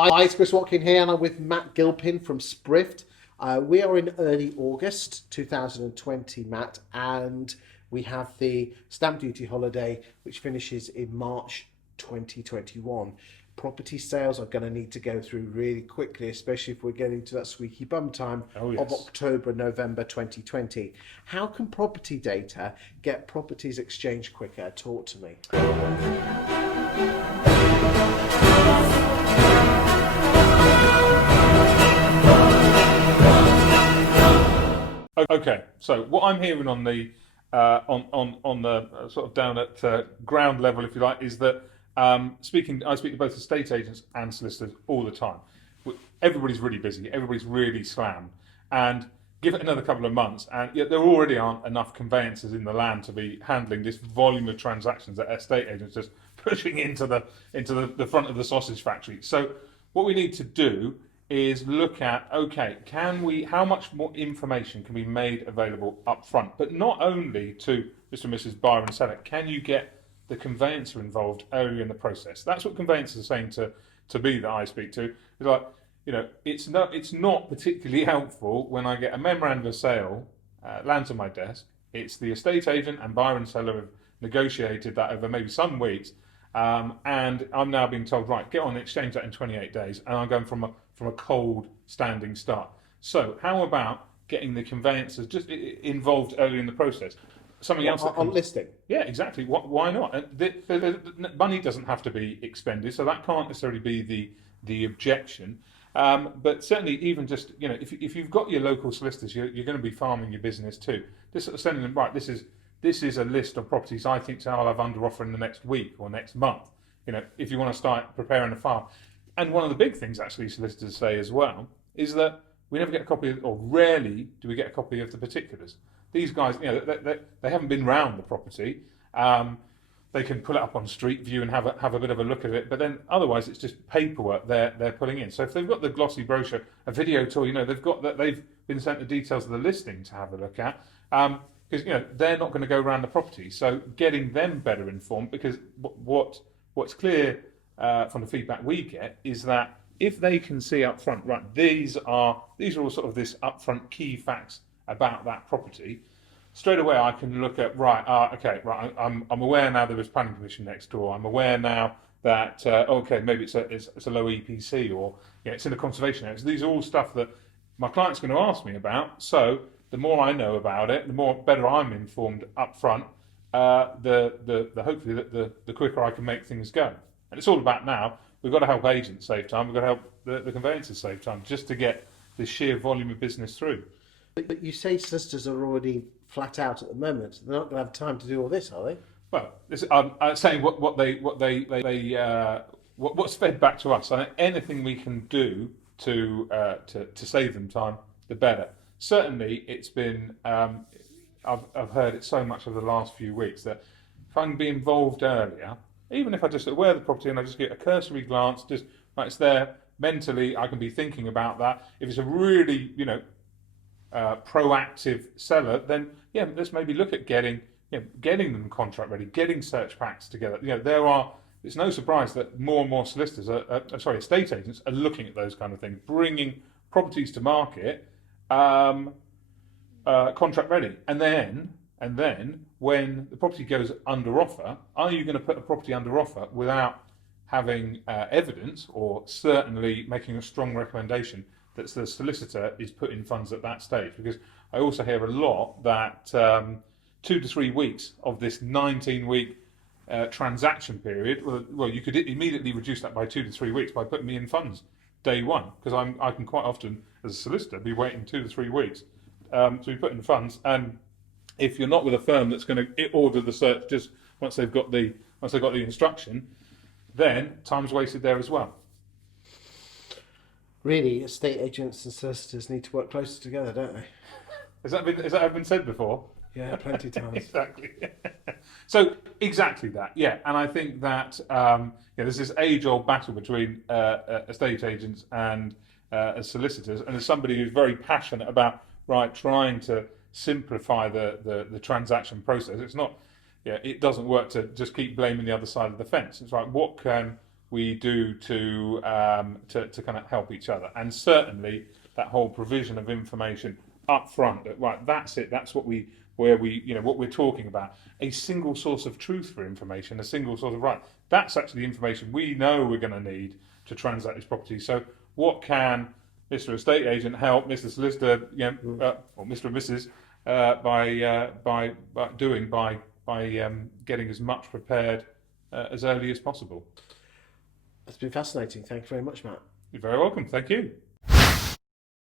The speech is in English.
Hi, it's Chris Watkin here, and I'm with Matt Gilpin from Sprift. We are in early August 2020, Matt, and we have the stamp duty holiday, which finishes in March 2021. Property sales are going to need to go through really quickly, especially if we're getting to that squeaky bum time of October, November 2020. How can property data get properties exchanged quicker? Talk to me. Okay, so what I'm hearing on the sort of down at ground level, if you like, is that I speak to both estate agents and solicitors all the time. Everybody's really busy, everybody's really slammed, and give it another couple of months, and yet there already aren't enough conveyancers in the land to be handling this volume of transactions that estate agents just pushing into the front of the sausage factory. So what we need to do is look at, okay, how much more information can be made available up front, but not only to Mr. and Mrs. buyer and seller. Can you get the conveyancer involved earlier in the process? That's what conveyancers are saying to me that I speak to. It's like, it's not particularly helpful when I get a memorandum of sale lands on my desk. It's the estate agent and buyer and seller have negotiated that over maybe some weeks, and I'm now being told, right, get on and exchange that in 28 days, and I'm going from a cold standing start. So how about getting the conveyancers just involved early in the process? Something else on listing. Yeah, exactly. Why not? And the money doesn't have to be expended, so that can't necessarily be the objection. But certainly, even just if you've got your local solicitors, you're going to be farming your business too. Just sort of sending them, right, this is a list of properties I think I'll have under offer in the next week or next month. If you want to start preparing a file. And one of the big things actually solicitors say as well is that we never get a copy or rarely do we get a copy of the particulars. These guys, they haven't been round the property. They can pull it up on Street View and have a bit of a look at it, but then otherwise it's just paperwork they're pulling in. So if they've got the glossy brochure, a video tour, they've been sent the details of the listing to have a look at. Because they're not going to go around the property, so getting them better informed. Because what's clear from the feedback we get is that if they can see up front, right, these are all sort of this upfront key facts about that property. Straight away, I can look at I'm aware now there is planning permission next door. I'm aware now that maybe it's a low EPC or it's in a conservation area. So these are all stuff that my client's going to ask me about. So the more I know about it, the better I'm informed up front. The hopefully the quicker I can make things go. And it's all about now. We've got to help agents save time. We've got to help the conveyancers save time just to get the sheer volume of business through. But you say solicitors are already flat out at the moment. They're not going to have time to do all this, are they? Well, I'm saying what's fed back to us. And anything we can do to save them time, the better. Certainly, it's been. I've heard it so much over the last few weeks that if I can be involved earlier, even if I just aware the property and I just get a cursory glance, just right, it's there mentally, I can be thinking about that. If it's a really proactive seller, then let's maybe look at getting them contract ready, getting search packs together. It's no surprise that more and more solicitors estate agents are looking at those kind of things, bringing properties to market, contract ready, and then when the property goes under offer, are you going to put a property under offer without having evidence, or certainly making a strong recommendation that the solicitor is putting funds at that stage? Because I also hear a lot that 2 to 3 weeks of this 19-week transaction period, well, you could immediately reduce that by 2 to 3 weeks by putting me in funds day one, because I can quite often, as a solicitor, be waiting 2 to 3 weeks to be put in funds. And if you're not with a firm that's going to order the search just once they've got the instruction, then time's wasted there as well. Really, estate agents and solicitors need to work closer together, don't they? Has that ever been said before? Yeah, plenty of times. Exactly. So exactly that, yeah. And I think that there's this age-old battle between estate agents and solicitors, and as somebody who's very passionate about trying to simplify the transaction process, it's not. It doesn't work to just keep blaming the other side of the fence. It's like, what can we do to kind of help each other. And certainly that whole provision of information up front, that right, that's it, that's what we what we're talking about, a single source of truth for information, a single source of right, that's actually the information we know we're going to need to transact this property. So what can Mr. Estate Agent help Mr. Solicitor, or Mr. and Mrs. By getting as much prepared as early as possible. It's been fascinating. Thank you very much, Matt. You're very welcome. Thank you.